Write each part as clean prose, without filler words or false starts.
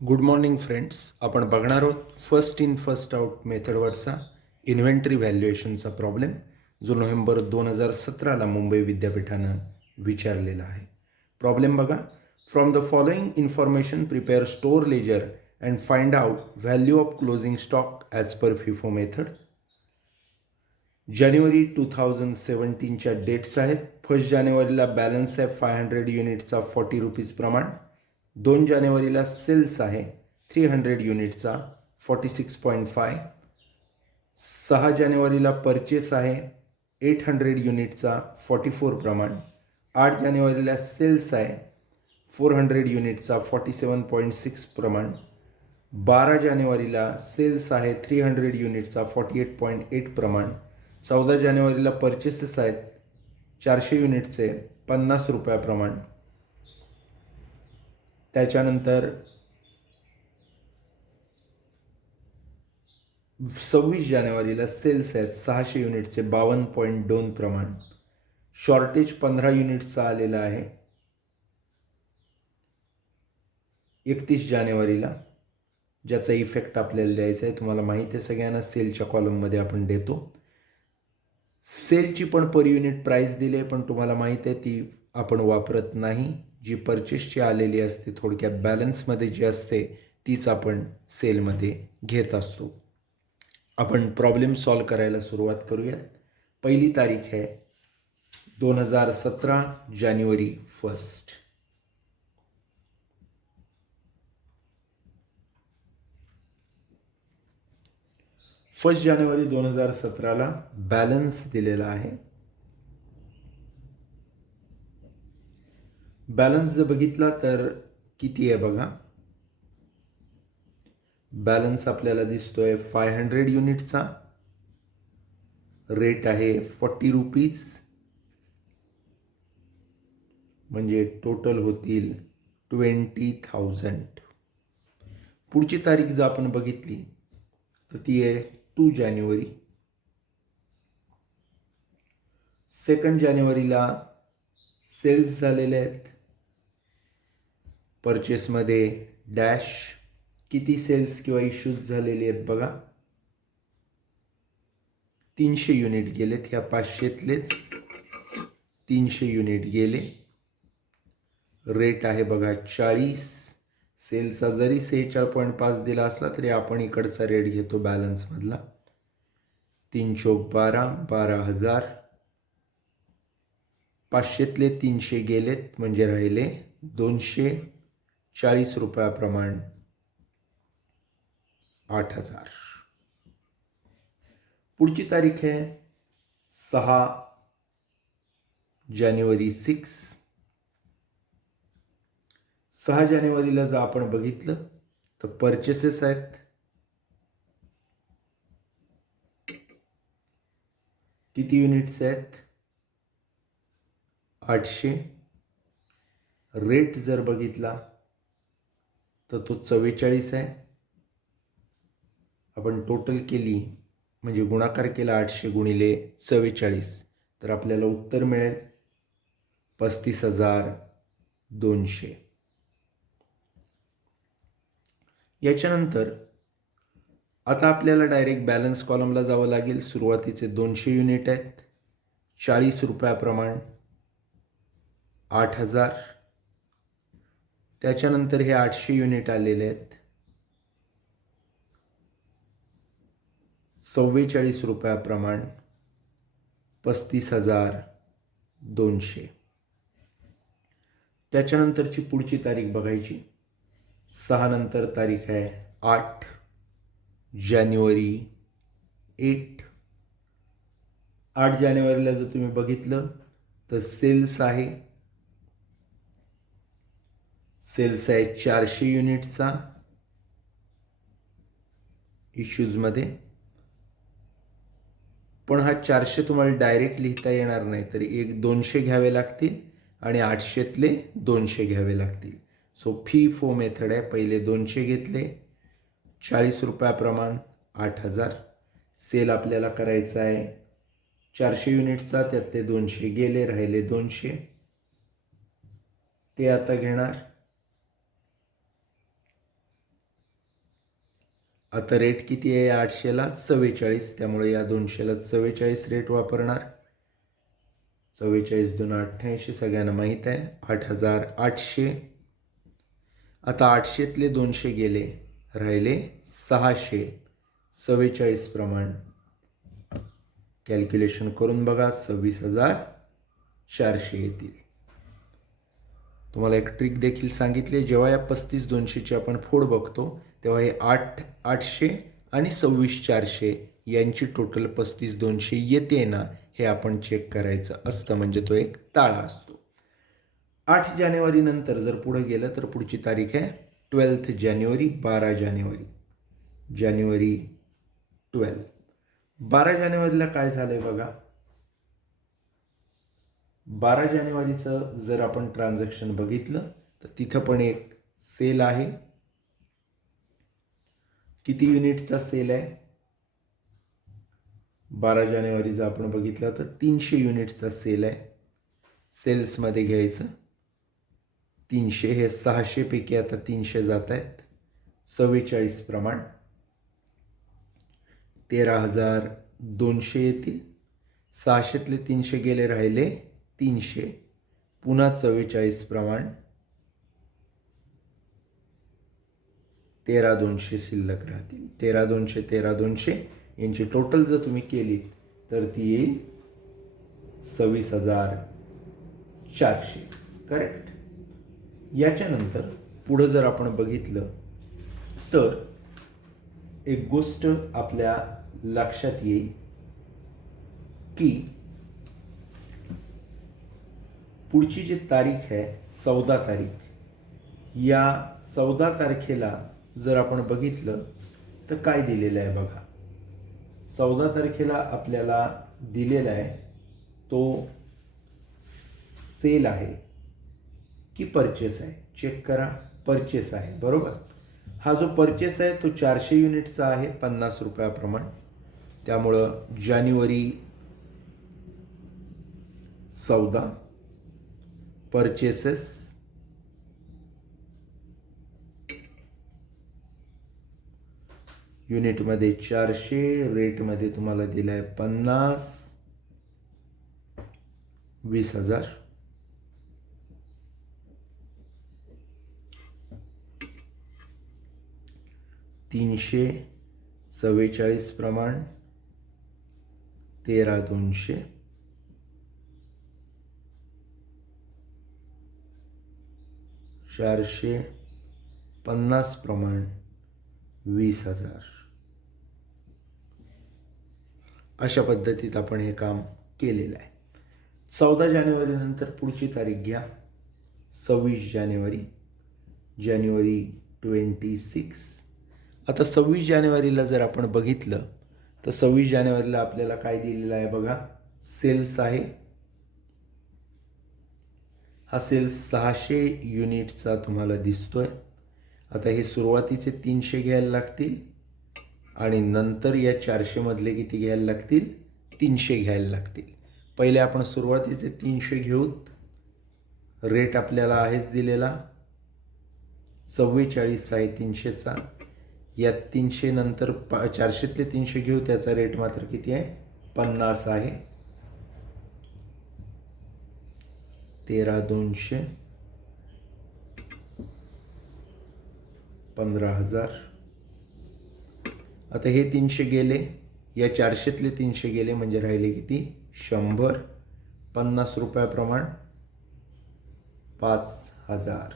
Good morning friends. आपण बघणार आहोत फर्स्ट इन फर्स्ट आउट मेथडवरचा इन्व्हेंटरी व्हॅल्युएशनचा प्रॉब्लेम, जो नोव्हेंबर 2017ला मुंबई विद्यापीठानं विचारलेला आहे. प्रॉब्लेम बघा. From the following information prepare store ledger and find out value of closing stock as per FIFO method. जानेवारी 2017च्या डेट्स आहेत. 1 जानेवारीला बॅलन्स आहे 500 युनिटचा 40 रुपीज प्रमाण. 2 जानेवारीला सेल्स आहे 300 युनिटचा 46.5. 6 जानेवारीला परचेस आहे 800 युनिटचा 44 प्रमाण. 8 जानेवारीला सेल्स आहे 400 युनिटचा 47.6 प्रमाण. 12 जानेवारीला सेल्स आहे 300 युनिटचा 48.8 प्रमाण. 14 जानेवारीला परचेसेस आहेत 400 युनिटचे 50 रुपयाप्रमाण. त्याच्यानंतर 26 जानेवारीला सेल्स आहेत 600 युनिटचे 52.2 प्रमाण. शॉर्टेज 15 युनिटचा आलेला आहे 31 जानेवारीला, ज्याचा इफेक्ट आपल्याला द्यायचा आहे. तुम्हाला माहिती आहे सगळ्यांना, सेलच्या कॉलममध्ये आपण देतो. सेलची पण पर युनिट प्राईस दिली आहे, पण तुम्हाला माहीत आहे ती आपण वापरत नाही. जी परचेसची आलेली असते, थोडक्यात बॅलन्समध्ये जी असते, तीच आपण सेलमध्ये घेत असतो. आपण प्रॉब्लेम सॉल्व करायला सुरुवात करूयात. पहिली तारीख आहे 2017 जानेवारी 1. 1 जानेवारी 2017ला बॅलन्स दिलेला आहे. बॅलन्स जर बघितला तर किती आहे बघा. बॅलन्स आपल्याला दिसतोय 500 युनिटचा. रेट आहे 40 रुपीज, म्हणजे टोटल होतील 20,000. पुढची तारीख जर आपण बघितली तर ती आहे 2 जानेवारी. 2 जानेवारीला सेल्स झालेले आहेत. परचेसमध्ये डॅश किती सेल्स किंवा इश्यूज झालेले आहेत बघा. 300 युनिट गेलेत. ह्या 500तलेच 300 युनिट गेले. रेट आहे बघा 40. सेलचा जरी 46.5 दिला असला तरी आपण इकडचा रेट घेतो बॅलन्समधला. 312 12,000. 500तले 300 गेलेत, म्हणजे राहिले 240 रुपयाप्रमाण 8,000. पुढची तारीख आहे 6 जानेवारी 6. 6 जानेवारीला जर आपण बघितलं तर परचेसेस आहेत किती युनिट्स आहेत 800. रेट जर बघितला तर तो 44 आहे. आपण टोटल केली म्हणजे गुणाकार केला 800 गुणिले 44, तर आपल्याला उत्तर मिळेल 35,200. याच्यानंतर आता आपल्याला डायरेक्ट बॅलन्स कॉलमला जावं लागेल. सुरुवातीचे 200 युनिट आहेत 40 रुपयाप्रमाण 8,000. त्याच्यानंतर हे 800 युनिट आलेले आहेत 44 रुपयाप्रमाण 35,200. त्याच्यानंतरची पुढची तारीख बघायची. 6 नंतर तारीख आहे 8 जानेवारी 8. 8 जानेवारीला जर तुम्ही बघितलं तर सेल्स आहे 400 युनिटचा इश्यूजमध्ये. पण हा 400 तुम्हाला डायरेक्ट लिहिता येणार नाही, तरी एक 200 घ्यावे लागतील आणि 800तले 200 घ्यावे लागतील. सो FIFO मेथड आहे. पहिले 200 घेतले 40 रुपयाप्रमाण 8,000. सेल आपल्याला करायचा आहे 400 युनिटचा, त्यात ते 200 गेले, राहिले 200. ते आता घेणार आता रेट किती आहे 800ला 44, त्यामुळे या 200ला 44 रेट वापरणार. 44 2 88, सगळ्यांना माहीत आहे 8800. आता 800तले 200 गेले, राहिले 600. 44 प्रमाण कॅल्क्युलेशन करून बघा, 26,400 येतील. तुम्हाला एक ट्रिक देखील सांगितली. जेव्हा या 35,200ची आपण फोड बघतो तेव्हा हे 8,800 आणि 26,400 यांची टोटल 35,200 येते ना, हे आपण चेक करायचं असतं, म्हणजे तो एक ताळा असतो. 8 जानेवारी नंतर जर पुढे गेलं तर पुढची तारीख आहे 12 जानेवारी. 12 जानेवारी 12. 12 जानेवारीला काय झालंय बघा. 12 जानेवारीचं जर आपण ट्रान्झॅक्शन बघितलं तर तिथं पण एक सेल आहे. किती युनिटचा सेल आहे 12 जानेवारीचा आपण बघितलं तर 300 युनिटचा सेल आहे. सेल्समध्ये घ्यायचं 300, हे 600 पैकी आता 300 जात आहेत. 44 प्रमाण 13,200 येतील. 600तले 300 गेले, राहिले 300. पुन्हा 44 प्रमाण 13,200 शिल्लक राहतील. 13,200 यांची टोटल जर तुम्ही केली तर ती येईल 26,400. करेक्ट. याच्यानंतर पुढं जर आपण बघितलं तर एक गोष्ट आपल्या लक्षात येईल की पुढची जी तारीख आहे 14 तारीख, या 14 तारखेला जर आपण बघितलं तर काय दिलेलं आहे बघा. 14 तारखेला आपल्याला दिलेला आहे तो सेल आहे की परचेस आहे. चेक करा, परचेस आहे बरोबर. हा जो परचेस आहे तो 400 युनिटचा आहे 50 रुपयाप्रमाणे. त्यामुळं जानेवारी 14 परचेसेस युनिटमध्ये 400, रेटमध्ये तुम्हाला दिला आहे 50, 20,000. तीनशे 44 प्रमाण 13,200. 450 प्रमाण 20,000. अशा पद्धतीत आपण हे काम केलेलं आहे. 14 जानेवारी नंतर पुढची तारीख घ्या 26 जानेवारी. 26. आता 26 जानेवारीला जर आपण बघितलं तर 26 जानेवारीला आपल्याला काय दिलेलं आहे बघा. सेल्स आहे. हा सेल्स 600 युनिटचा तुम्हाला दिसतोय. आता हे सुरुवातीचे 300 घ्यायला लागतील आणि नंतर या 400 मधले किती घ्यायला लागतील 300 घ्यायला लागतील. पहिले आपण सुरुवातीचे 300 घेऊत. रेट आपल्याला आहेच दिलेला 44 आहे 300चा. या 300 नंतर 400तले 300 घेऊ, त्याचा रेट मात्र किती आहे 50 आहे. 13,200 15,000. आता हे 300 गेले, या 400तले 300 गेले, म्हणजे राहिले किती 100. 50 रुपयाप्रमाण 5,000.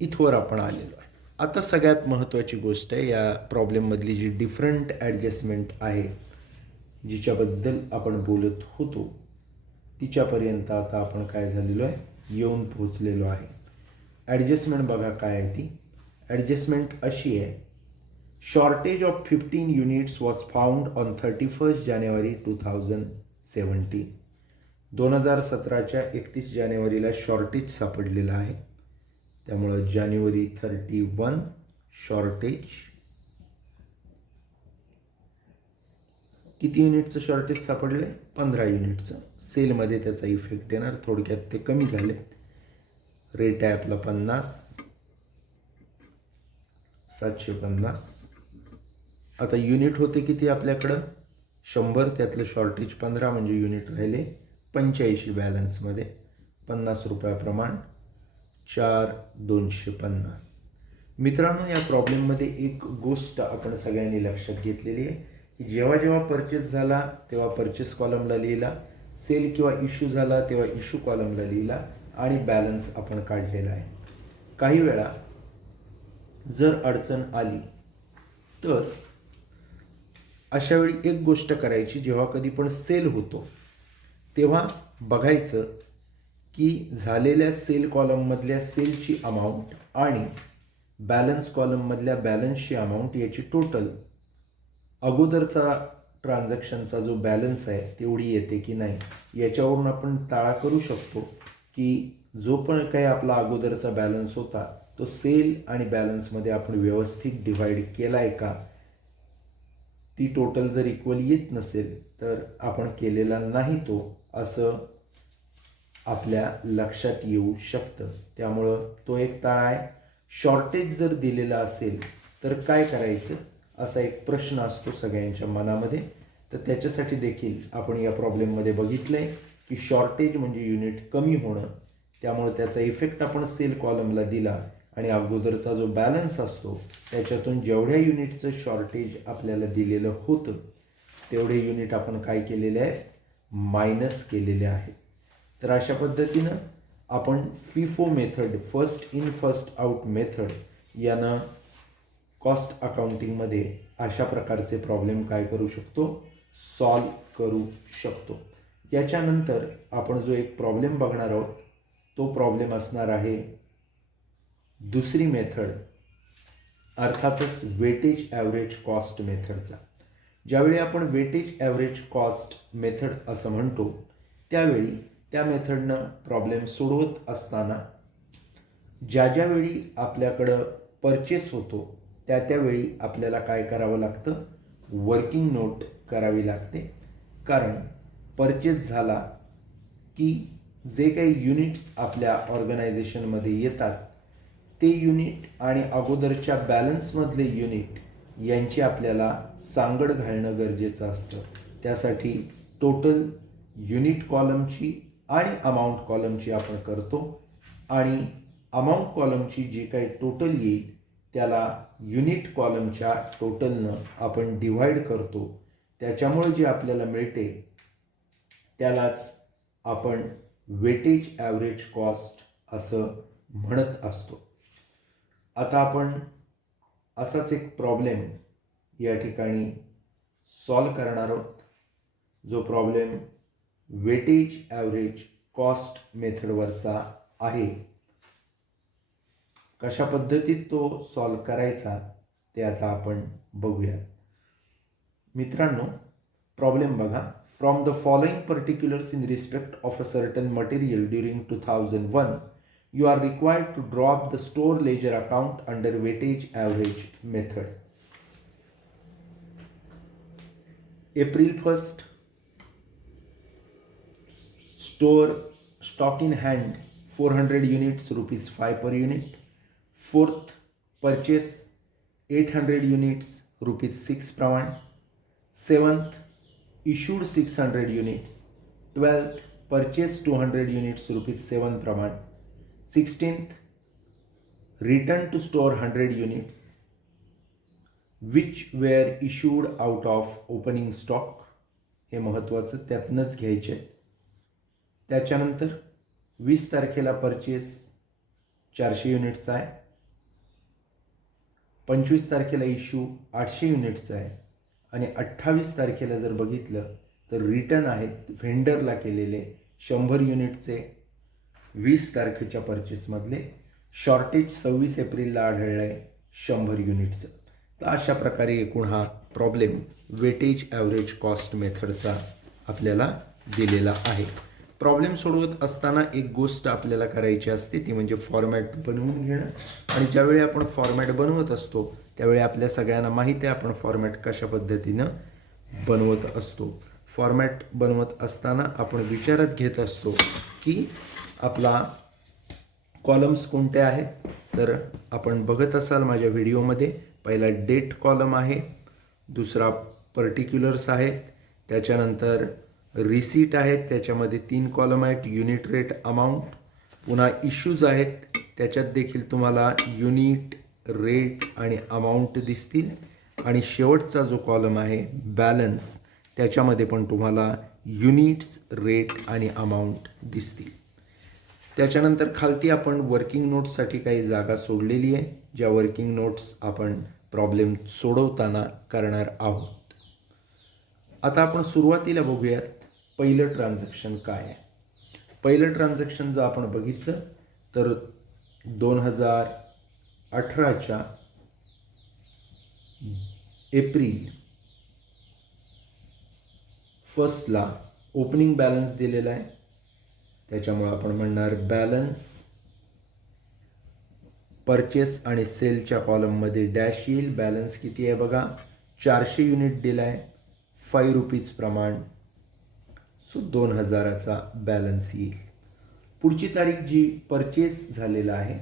इथवर आपण आलेलो आहे. आता सगळ्यात महत्त्वाची गोष्ट आहे या प्रॉब्लेममधली जी डिफरंट ॲडजस्टमेंट आहे, जिच्याबद्दल आपण बोलत होतो, तिच्यापर्यंत आता आपण काय झालेलो आहे येऊन पोहोचलेलो आहे. ॲडजस्टमेंट बघा काय आहे ती. ॲडजस्टमेंट अशी आहे. Shortage of 15 units was found on 31 जानेवारी 2017. 2017च्या 31 जानेवारीला शॉर्टेज सापडलेलं आहे. त्यामुळं जानेवारी 31 शॉर्टेज. किती युनिटचं शॉर्टेज सापडले 15 युनिटचं. सेलमध्ये त्याचा इफेक्ट येणार. थोडक्यात ते कमी झाले. रेट आहे आपला 50, 750. आता युनिट होते किती आपल्याकडं 100, त्यातलं शॉर्टेज 15 म्हणजे युनिट राहिले 85 बॅलन्समध्ये. 50 रुपयाप्रमाण 4,250. मित्रांनो, या प्रॉब्लेममध्ये एक गोष्ट आपण सगळ्यांनी लक्षात घेतलेली आहे की जेव्हा जेव्हा परचेस झाला तेव्हा परचेस कॉलमला लिहिला, सेल किंवा इश्यू झाला तेव्हा इश्यू कॉलमला लिहिला आणि बॅलन्स आपण काढलेला आहे. काही वेळा जर अडचण आली तर अशा वेळी एक गोष्ट करायची, जेव्हा कधी पण सेल होतो तेव्हा बघायचं की झालेल्या सेल कॉलममधल्या सेलची अमाऊंट आणि बॅलन्स कॉलममधल्या बॅलन्सची अमाऊंट याची टोटल अगोदरचा ट्रान्झॅक्शनचा जो बॅलन्स आहे तेवढी येते की नाही, याच्यावरून आपण ताळा करू शकतो की जो पण काही आपला अगोदरचा बॅलन्स होता तो सेल आणि बॅलन्समध्ये आपण व्यवस्थित डिव्हाइड केला आहे का. ती टोटल जर इक्वल येत नसेल तर आपण केलेला नाही तो असं आपल्या लक्षात येऊ शकतं. त्यामुळं तो एक ताळ आहे. शॉर्टेज जर दिलेला असेल तर काय करायचं असा एक प्रश्न असतो सगळ्यांच्या मनामध्ये. तर त्याच्यासाठी देखील आपण या प्रॉब्लेममध्ये बघितलं आहे की शॉर्टेज म्हणजे युनिट कमी होणं. त्यामुळे त्याचा इफेक्ट आपण सेल कॉलमला दिला आणि अगोदरचा जो बॅलन्स असतो त्याच्यातून जेवढ्या युनिटचं शॉर्टेज आपल्याला दिलेलं होतं तेवढे युनिट आपण काय केलेले आहेत, मायनस केलेले आहेत. तर अशा पद्धतीनं आपण FIFO method, first in first out method यानं कॉस्ट अकाउंटिंगमध्ये अशा प्रकारचे प्रॉब्लेम काय करू शकतो, सॉल्व करू शकतो. याच्यानंतर आपण जो एक प्रॉब्लेम बघणार आहोत तो प्रॉब्लेम असणार आहे दुसरी मेथड, अर्थातच वेटेज ॲव्हरेज कॉस्ट मेथडचा. ज्यावेळी आपण वेटेज ॲव्हरेज कॉस्ट मेथड असं म्हणतो त्यावेळी त्या मेथडनं प्रॉब्लेम सोडवत असताना ज्यावेळी आपल्याकडं परचेस होतो त्यावेळी आपल्याला काय करावं लागतं, वर्किंग नोट करावी लागते. कारण परचेस झाला की जे काही युनिट्स आपल्या ऑर्गनायझेशनमध्ये येतात ते युनिट आणि अगोदरच्या बॅलन्समधले युनिट यांची आपल्याला सांगड घालणं गरजेचं असतं. त्यासाठी टोटल युनिट कॉलमची आणि अमाऊंट कॉलमची आपण करतो आणि अमाऊंट कॉलमची जी काही टोटल येईल त्याला युनिट कॉलमच्या टोटलनं आपण डिव्हाइड करतो. त्याच्यामुळे जे आपल्याला मिळते त्यालाच आपण वेटेज ॲव्हरेज कॉस्ट असं म्हणत असतो. आता आपण असाच एक प्रॉब्लेम या ठिकाणी सॉल्व करणार आहोत, जो प्रॉब्लेम वेटेज ॲव्हरेज कॉस्ट मेथडवरचा आहे. कशा पद्धतीत तो सॉल्व करायचा ते आता आपण बघूया. मित्रांनो, प्रॉब्लेम बघा. From the following particulars in respect of a certain material during 2001 you are required to draw up the store ledger account under weightage average method. April 1st, store stock in hand 400 units, rupees 5 per unit. 4th, purchase 800 units, rupees 6 praman. 7th, issued 600 units. 12th, purchase 200 units, rupees 7 praman. 16th, return to store 100 units which were issued out of opening stock. हे महत्त्वाचं त्यातनंच घ्यायचे. त्याच्यानंतर 20 तारखेला purchase 400 युनिट्सचा आहे. 25 तारखेला issue 800 युनिट्सचा आहे आणि 28 तारखेला जर बघितलं तर रिटर्न आहेत व्हेंडरला केलेले 100 युनिटचे. 20 तारखेच्या परचेसमधले शॉर्टेज 26 एप्रिलला आढळलं आहे 100 युनिटचं. तर अशा प्रकारे एकूण हा प्रॉब्लेम वेटेज ॲव्हरेज कॉस्ट मेथडचा आपल्याला दिलेला आहे. प्रॉब्लेम सोडवत असताना एक गोष्ट आपल्याला करायची असते ती म्हणजे फॉर्मॅट बनवून घेणं. आणि ज्यावेळी आपण फॉर्मॅट बनवत असतो त्यावेळी आपल्या सगळ्यांना माहिती आहे आपण फॉर्मॅट कशा पद्धतीनं बनवत असतो. फॉर्मॅट बनवत असताना आपण विचारात घेत असतो की आपला कॉलम्स कोणते आहेत. तर आपण बघत असाल माझ्या व्हिडिओमध्ये पहिला डेट कॉलम आहे, दुसरा पर्टिक्युलर्स आहेत, त्याच्यानंतर रिसीट आहेत, त्याच्यामध्ये 3 कॉलम आहेत, युनिट रेट अमाऊंट, पुन्हा इश्यूज आहेत, त्याच्यात देखील तुम्हाला युनिट रेट आणि अमाऊंट दिसतील, आणि शेवटचा जो कॉलम आहे बॅलन्स, त्याच्यामध्ये पण तुम्हाला युनिट्स रेट आणि अमाऊंट दिसतील. त्याच्यानंतर खालती आपण वर्किंग नोट्ससाठी काही जागा सोडलेली आहे, ज्या वर्किंग नोट्स आपण प्रॉब्लेम सोडवताना करणार आहोत. आता आपण सुरुवातीला बघूयात पहिलं ट्रान्झॅक्शन काय आहे. पहिलं ट्रान्झॅक्शन जर आपण बघितलं तर 2018च्या एप्रिल 1ला ओपनिंग बॅलन्स दिलेला आहे, त्याच्यामुळे आपण म्हणणार बॅलन्स, परचेस आणि सेलच्या कॉलममध्ये डॅश येईल. बॅलन्स किती आहे बघा, 400 युनिट दिला आहे, 5 रुपीज प्रमाण, सो 2000चा बॅलन्स येईल. पुढची तारीख जी परचेस झालेला आहे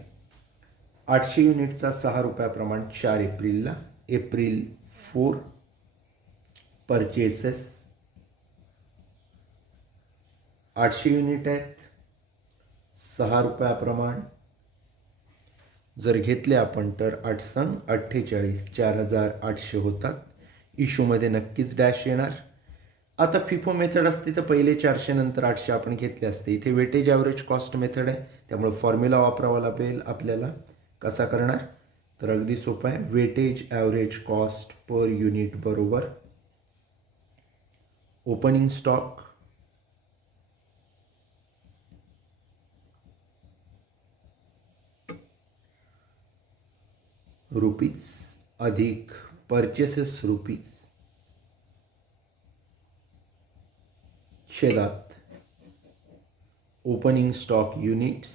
800 युनिटचा 6 रुपयाप्रमाण 4 एप्रिलला, एप्रिल 4 परचेसेस 800 युनिट आहेत, 6 रुपयाप्रमाण. जर घेतले आपण तर 8 संग 48, 4800 होतात. इशूमध्ये नक्कीच डॅश येणार. आता फिफो मेथड असते तर पहिले 400 नंतर 800 आपण घेतले असते. इथे वेटेज ॲव्हरेज कॉस्ट मेथड आहे, त्यामुळे फॉर्म्युला वापरावा लागेल आपल्याला. कसा करणार तर अगदी सोपं आहे. Weightage average cost per unit बरोबर ओपनिंग स्टॉक रुपीज अधिक परचेसेस रुपीज छेदात ओपनिंग स्टॉक युनिट्स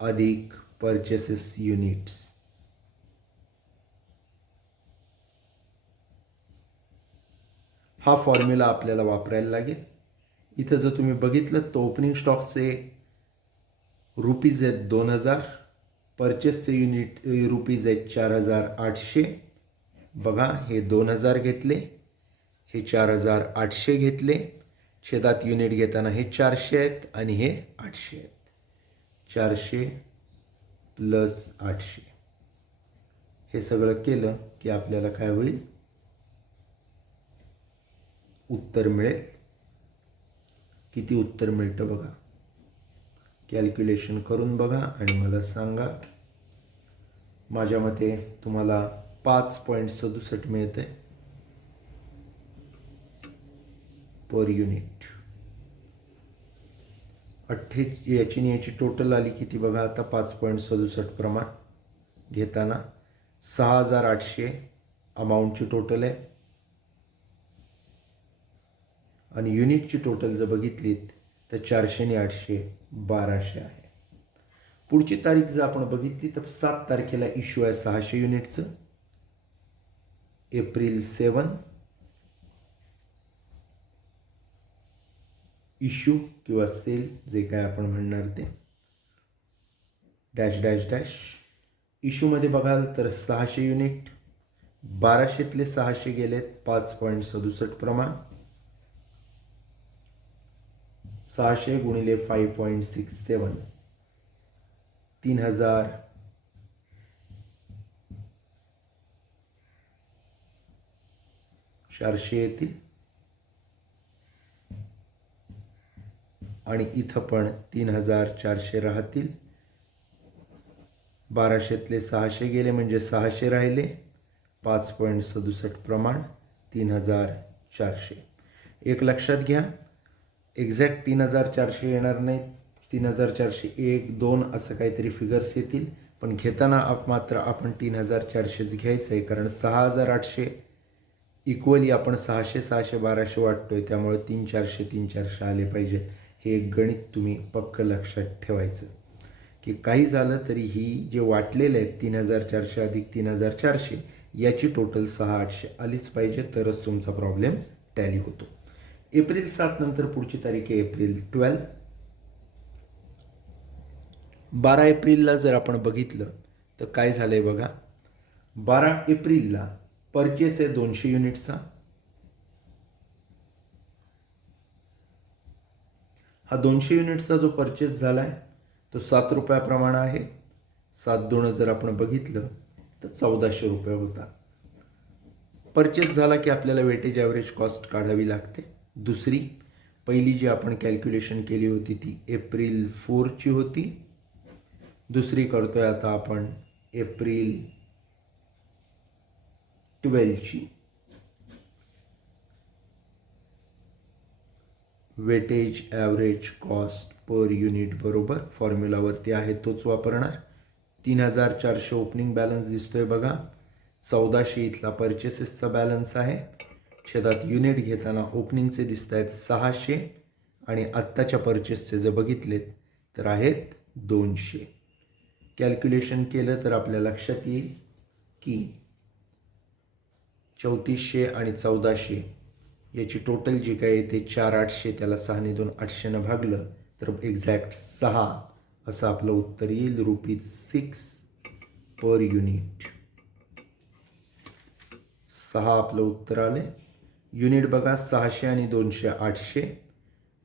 अधिक परचेसेस युनिट्स. हा फॉर्म्युला आपल्याला वापरायला लागेल. इथं जर तुम्ही बघितलं तर ओपनिंग स्टॉकचे रुपीज आहेत 2000, परचेसचे युनिट रुपीज आहेत 4800. बघा, हे 2000 घेतले, हे 4800 घेतले, छेदात युनिट घेताना हे 400 आहेत आणि हे 800 आहेत. 400 प्लस 800 हे सगळं केलं की आपल्याला काय होईल, उत्तर मिळेल. किती उत्तर मिळतं बघा, कॅल्क्युलेशन करून बघा आणि मला सांगा. माझ्या मते तुम्हाला 5.67 मिळते पर युनिट. याची टोटल आली किती बघा आता, 5.67 प्रमाण घेताना 6800 अमाऊंटची टोटल आहे, आणि युनिटची टोटल जर बघितलीत तर 400 आणि 800 1200 आहे. पुढची तारीख जर आपण बघितली तर 7 तारखेला इश्यू आहे 600 युनिटचं, एप्रिल 7 इश्यू किंवा सेल जे काय आपण म्हणणार ते, डॅश डॅश डॅश. इश्यूमध्ये बघाल तर 600 युनिट, 1200तले 600 गेलेत 5.67 प्रमाण, 600 गुणिले 5.67 3400 येतील, आणि इथं पण 3400 राहतील. 1200तले 600 गेले म्हणजे 600 राहिले, 5.67 प्रमाण 3400. एक लक्षात घ्या, एक्झॅक्ट 3400 येणार नाही, 3401 2 असं काहीतरी फिगर्स येतील, पण घेताना मात्र आपण 3400च घ्यायचं आहे, कारण 6800 इक्वली आपण 600 600 1200 वाटतोय, त्यामुळे 3400 3400 आले पाहिजेत. हे एक गणित तुम्ही पक्क लक्षात ठेवायचं की काही झालं तरी ही जे वाटलेले आहेत 3400 अधिक 3400 याची टोटल 6800 आलीच पाहिजे, तरच तुमचा प्रॉब्लेम टॅली होतो. एप्रिल 7 नंतर पुढची तारीख आहे एप्रिल 12. 12 एप्रिलला जर आपण बघितलं तर काय झालं आहे बघा, 12 एप्रिलला परचेस आहे 200 युनिटचा. हा 200 युनिटचा जो परचेस झाला आहे तो 7 रुपयाप्रमाणे आहे. 7×2 जर आपण बघितलं तर 1400 रुपये होता. परचेस झाला की आपल्याला वेटेज ॲव्हरेज कॉस्ट काढावी लागते. दुसरी, पहिली जी आपण कॅल्क्युलेशन केली होती ती एप्रिल 4ची होती. दुसरी करतोय आता आपण एप्रिल 12ची. Weightage average cost per unit बरोबर फॉर्म्युलावरती आहे तोच वापरणार. 3400 ओपनिंग बॅलन्स दिसतोय बघा. 1400 इथला परचेसेसचा बॅलन्स आहे. छेदात युनिट घेताना ओपनिंगचे दिसत आहेत 600 आणि आत्ताच्या परचेसचे जर बघितलेत तर आहेत 200. कॅल्क्युलेशन केलं तर आपल्या लक्षात येईल की 3400 आणि 1400 याची टोटल जी काय येते 4800, त्याला 6ने 2 800 भागलं तर एक्झॅक्ट 6 असं आपलं उत्तर येईल. ₹6 पर युनिट. 6 आपलं उत्तर आले. युनिट बघा 600 आणि 200 800.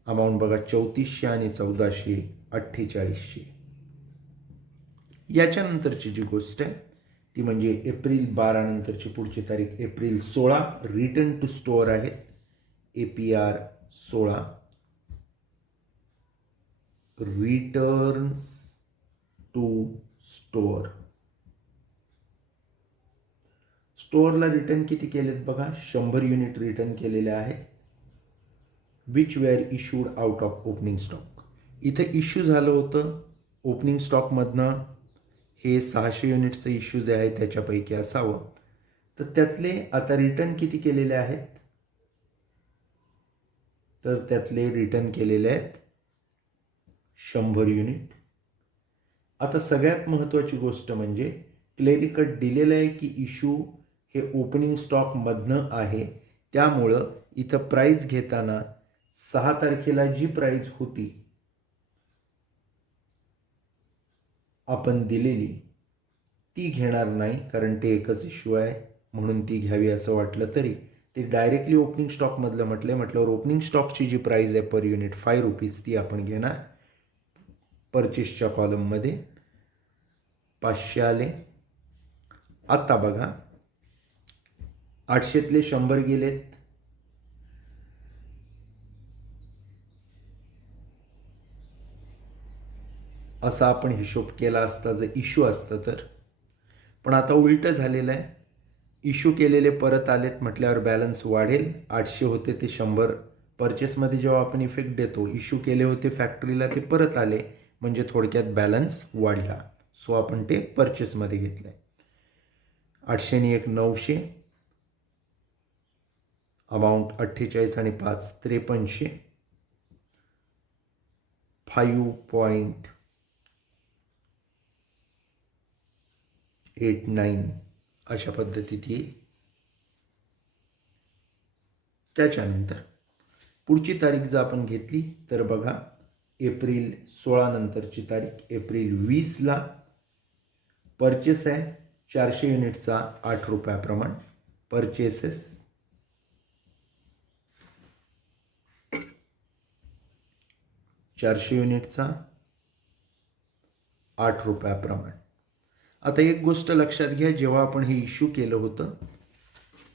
अमाऊंट बघा 3400 आणि 1400 4800. याच्यानंतरची जी गोष्ट आहे ती म्हणजे एप्रिल 12 नंतरची पुढची तारीख एप्रिल 16. रिटर्न टू स्टोअर आहे. APR 16. Returns to store. स्टोअरला रिटर्न किती केलेत बघा, 100 युनिट रिटर्न केलेले आहेत. Which were issued out of opening stock. इथं इश्यू झालं होतं ओपनिंग स्टॉकमधनं हे 600 युनिट्सचं इश्यू जे आहे त्याच्यापैकी असावं. तर त्यातले आता रिटर्न किती केलेले आहेत, तर त्यातले रिटर्न केलेले आहेत 100 युनिट. आता सगळ्यात महत्त्वाची गोष्ट म्हणजे क्लेरिकट दिलेलं आहे की इश्यू हे ओपनिंग स्टॉकमधनं आहे. त्यामुळं इथं प्राईस घेताना 6 तारखेला जी प्राईस होती आपण दिलेली ती घेणार नाही, कारण ते एकच इश्यू आहे म्हणून ती घ्यावी असं वाटलं तरी ते डायरेक्टली ओपनिंग स्टॉकमधलं म्हटल्यावर ओपनिंग स्टॉकची जी प्राईस आहे पर युनिट ₹5 ती आपण घेणार. परचेसच्या कॉलममध्ये 500 आले. आता बघा 800तले 100 गेलेत. असा आपण हिशोब केला असता जर इश्यू असतं तर. पण आता उलटं झालेलं आहे. इश्यू केलेले परत आलेत म्हटल्यावर बॅलन्स वाढेल. 800 होते ते 100 परचेसमध्ये जेव्हा आपण इफेक्ट देतो, इश्यू केले होते फॅक्टरीला ते परत आले म्हणजे थोडक्यात बॅलन्स वाढला. सो आपण ते परचेसमध्ये घेतलं आहे. 800 आणि 1 900. अमाऊंट 48 आणि 5 5300. 5.89 अशा पद्धतीत येईल. त्याच्यानंतर पुढची तारीख जर आपण घेतली तर बघा एप्रिल 16 नंतरची तारीख एप्रिल 20ला परचेस आहे 400 युनिटचा 8 रुपयाप्रमाणे. परचेसेस 400 युनिटचा 8 रुपयाप्रमाणे. आता एक गोष्ट लक्षात घ्या, जेव्हा आपण हे इश्यू केलं होतं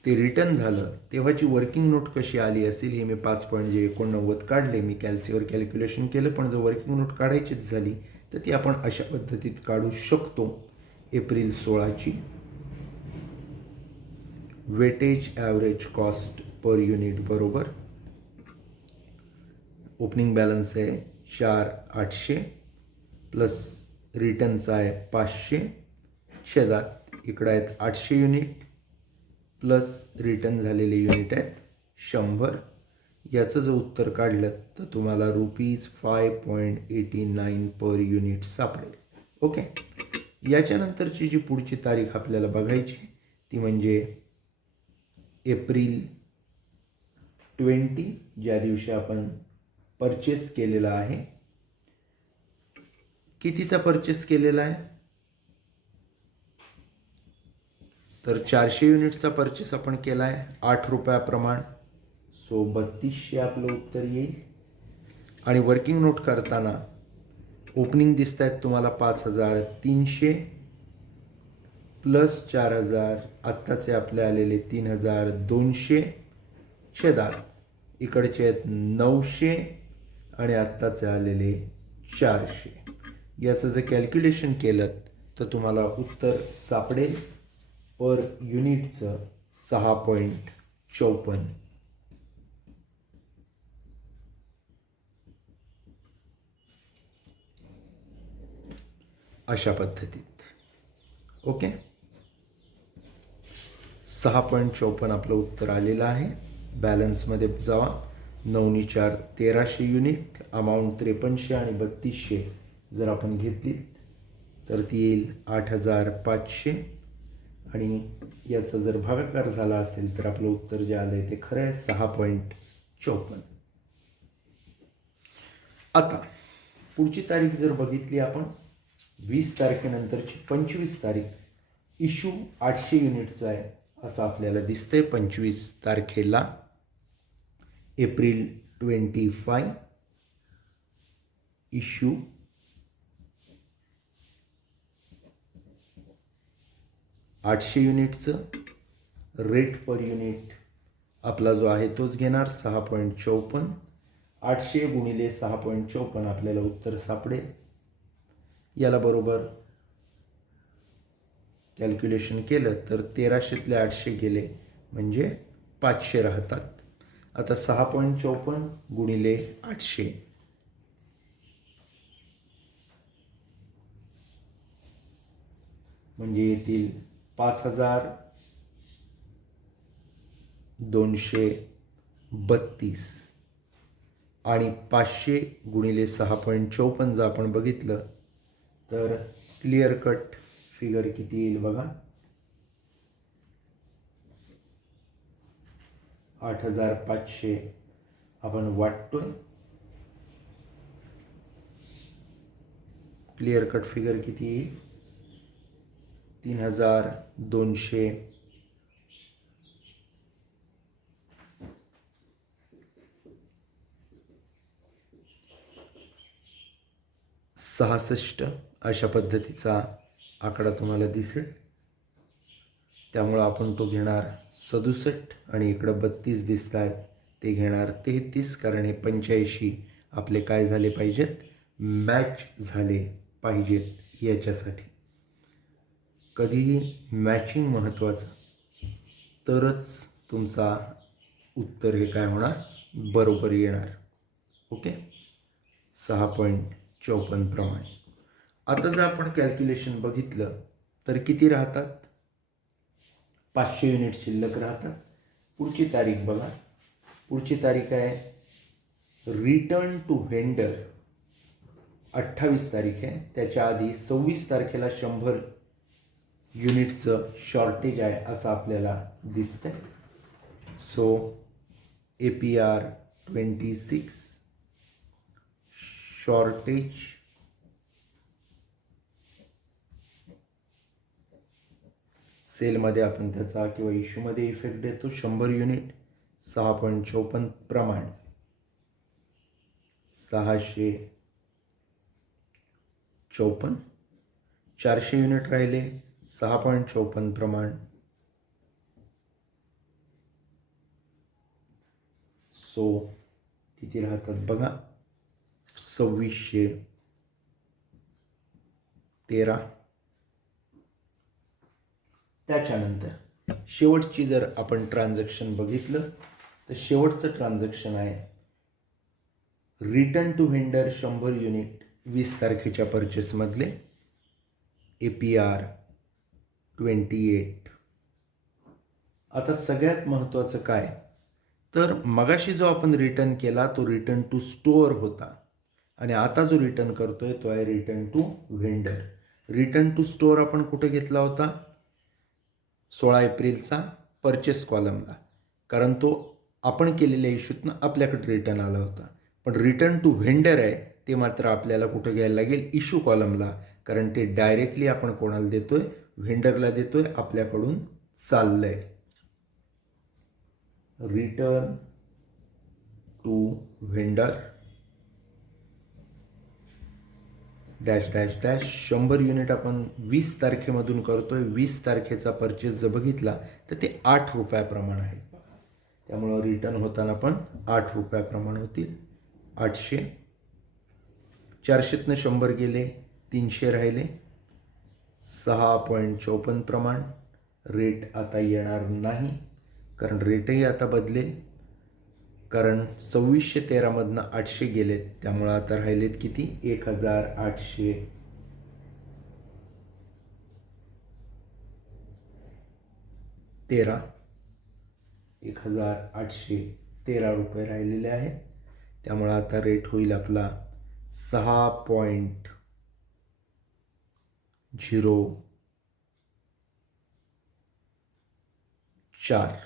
ते रिटर्न झालं तेव्हाची वर्किंग नोट कशी आली असेल हे मी 5.89 काढले. मी कॅल्सीवर कॅल्क्युलेशन केलं, पण जर वर्किंग नोट काढायचीच झाली तर ती आपण अशा पद्धतीत काढू शकतो. एप्रिल 16ची weightage average cost per unit बरोबर ओपनिंग बॅलन्स आहे 4800 प्लस रिटर्नचा आहे 500. छेदात इकडं आहेत 800 युनिट प्लस रिटर्न झालेले युनिट आहेत 100. याचं जर उत्तर काढलं तर तुम्हाला ₹5.89 पर युनिट सापडेल. ओके. याच्यानंतरची जी पुढची तारीख आपल्याला बघायची ती म्हणजे एप्रिल 20, ज्या दिवशी आपण परचेस केलेला आहे. कितीचा परचेस केलेला आहे, तर 400 युनिट्सचा परचेस आपण केला आहे 8 रुपयाप्रमाण. सो 3200 आपलं उत्तर येईल. आणि वर्किंग नोट करताना ओपनिंग दिसत आहेत तुम्हाला 5300 प्लस 4000 आत्ताचे आपले आलेले 3200 छेदात इकडचे आहेत 900 आणि आत्ताचे आलेले 400. याचं जर कॅल्क्युलेशन केलं तर तुम्हाला उत्तर सापडेल पर युनिटचं 6.54. अशा पद्धतीत. ओके, 6.54 आपलं उत्तर आलेलं आहे. बॅलन्समध्ये जावा. 9 4 1300 युनिट, अमाऊंट 5300 आणि 3200 जर आपण घेतली तर ती येईल 8500. आणि याचा जर भागाकार झाला असेल तर आपलं उत्तर जे आलं आहे ते खरं आहे 6.54. आता पुढची तारीख जर बघितली आपण 20 तारखेनंतरची 25 तारीख, इश्यू 800 युनिटचा आहे असं आपल्याला दिसतंय. 25 तारखेला एप्रिल 25 इश्यू 800 युनिटचं. रेट पर युनिट आपला जो आहे तोच घेणार 6.54. 800 गुणिले 6.54 आपल्याला उत्तर सापडेल. याला बरोबर कॅल्क्युलेशन केलं तर 1300तले 800 गेले म्हणजे 500 राहतात. आता 6.54 गुणिले 800 म्हणजे येतील 5232. आणि 500 गुणिले 6.54 जर आपण बघितलं तर क्लिअर कट फिगर किती येईल बघा. 8500 आपण वाटतोय. क्लिअर कट फिगर किती येईल 3200 66 अशा पद्धतीचा आकडा तुम्हाला दिसेल. त्यामुळं आपण तो घेणार 67 आणि इकडं 32 दिसत आहेत ते घेणार 33, कारण हे 85 आपले काय झाले पाहिजेत, मॅच झाले पाहिजेत. याच्यासाठी कधीही मॅचिंग महत्त्वाचं, तरच तुमचा उत्तर हे काय होणार, बरोबर येणार. ओके, 6.54 प्रमाणे. आता जर आपण कॅल्क्युलेशन बघितलं तर किती राहतात, 500 युनिट शिल्लक राहतात. पुढची तारीख बघा. पुढची तारीख आहे रिटर्न टू व्हेंडर 28 तारीख आहे. त्याच्या आधी 26 तारखेला 100 युनिटचं शॉर्टेज आहे असं आपल्याला दिसतंय. सो APR 26 शॉर्टेज सेलमध्ये आपण त्याचा किंवा इश्यूमध्ये इफेक्ट देतो. 100 युनिट 6.54 प्रमाण 654. 400 युनिट राहिले 6.54 प्रमाण. सो किती राहतात बघा, 2613. त्याच्यानंतर शेवटची जर आपण ट्रान्झॅक्शन बघितलं तर शेवटचं ट्रान्झॅक्शन आहे रिटर्न टू व्हेंडर 100 युनिट 20 तारखेच्या परचेसमधले APR 28. आता सगळ्यात महत्त्वाचं काय तर मगाशी जो आपण रिटर्न केला तो रिटर्न टू स्टोअर होता आणि आता जो रिटर्न करतोय तो आहे return to vendor. Return to store आपण कुठे घेतला होता, 16 एप्रिलचा परचेस कॉलमला, कारण तो आपण केलेल्या इश्यूतनं आपल्याकडे रिटर्न आला होता. पण रिटर्न टू व्हेंडर आहे ते मात्र आपल्याला कुठं घ्यायला लागेल, इश्यू कॉलमला, कारण ते डायरेक्टली आपण कोणाला देतोय, व्हेंडरला देतोय, आपल्याकडून चाललंय. Return to vendor dash dash dash 100 unit आपण 20 तारखेमधून करतोय. 20 तारखेचा परचेस जर बघितला तर ते 8 रुपयाप्रमाणे आहे. त्यामुळं रिटर्न होताना पण 8 रुपयाप्रमाणे होतील. 800. 400तनं 100 गेले, 300 राहिले. 6.54 प्रमाण. रेट आता येणार नाही कारण रेटही आता बदलेल. कारण 2613मधनं 800 गेलेत, त्यामुळं आता राहिलेत किती? 1813 1813 रुपये राहिलेले आहेत. त्यामुळं आता रेट होईल आपला 6.04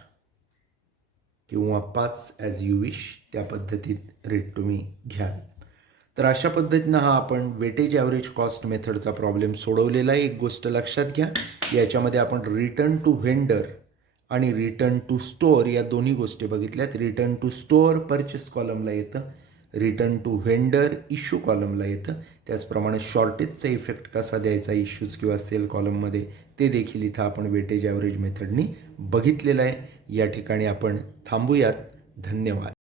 किंवा 5 ॲज यू विश. त्या पद्धतीत रेट तुम्ही घ्याल. तर अशा पद्धतीनं हा आपण वेटेज ॲव्हरेज कॉस्ट मेथडचा प्रॉब्लेम सोडवलेला आहे. एक गोष्ट लक्षात घ्या, याच्यामध्ये आपण रिटर्न टू व्हेंडर आणि रिटर्न टू स्टोअर या दोन्ही गोष्टी बघितल्यात. रिटर्न टू स्टोअर परचेस कॉलमला येतं, रिटर्न टू व्हेंडर इश्यू कॉलमला येतं. त्याचप्रमाणे शॉर्टेजचा इफेक्ट कसा द्यायचा इश्यूज किंवा सेल कॉलममध्ये ते देखील इथं आपण वेटेज ॲव्हरेज मेथडनी बघितलेलं आहे. या ठिकाणी आपण थांबूयात. धन्यवाद.